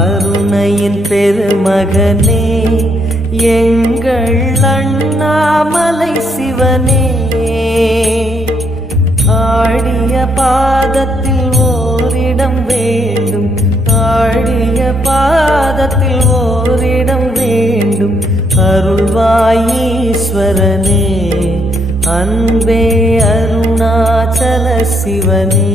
அருணையின் பெருமகனே எங்கள் அண்ணாமலை சிவனே, ஆடிய பாதத்தில் ஓரிடம் வேண்டும், ஆடிய பாதத்தில் ஓரிடம் வேண்டும். அருள்வாயீஸ்வரனே, அன்பே அருணாச்சல சிவனே.